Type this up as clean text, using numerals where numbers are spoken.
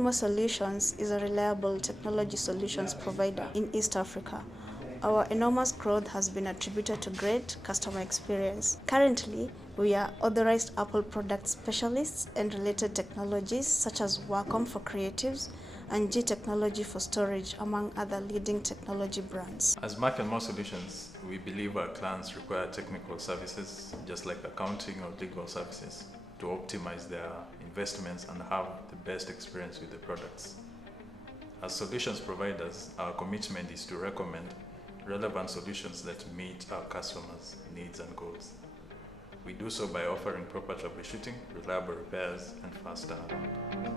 More Solutions is a reliable technology solutions provider in East Africa. Our enormous growth has been attributed to great customer experience. Currently, we are authorized Apple product specialists and related technologies such as Wacom for creatives and G Technology for storage, among other leading technology brands. As More Solutions, we believe our clients require technical services, just like accounting or legal services, to optimize their investments and have the best experience with the products. As solutions providers, our commitment is to recommend relevant solutions that meet our customers' needs and goals. We do so by offering proper troubleshooting, reliable repairs, and fast turnaround.